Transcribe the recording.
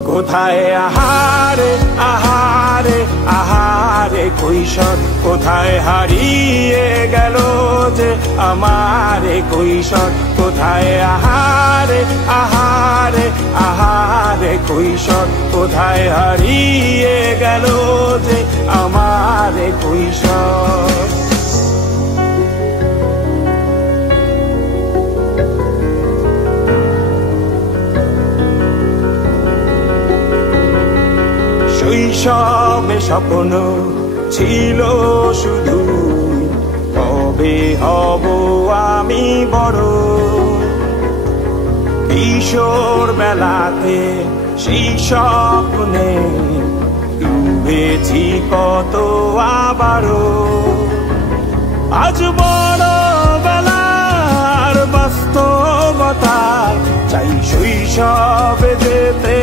কোথায় আহারে আহারে আহারে কৈশোর, কোথায় হারিয়ে গেল যে আমারে কৈশোর। কোথায় আহারে আহারে আহারে কৈশোর, কোথায় হারিয়ে গেল যে আমারে কৈশোর। শৈশবে স্বপ্ন ছিল শুধু, কবে হব আমি বড়। কিশোর বেলাতে সেই স্বপ্নে ডুবেছি কত আবারও। আজ বড় বেলার বাস্তবতায় চাই শৈশবে যেতে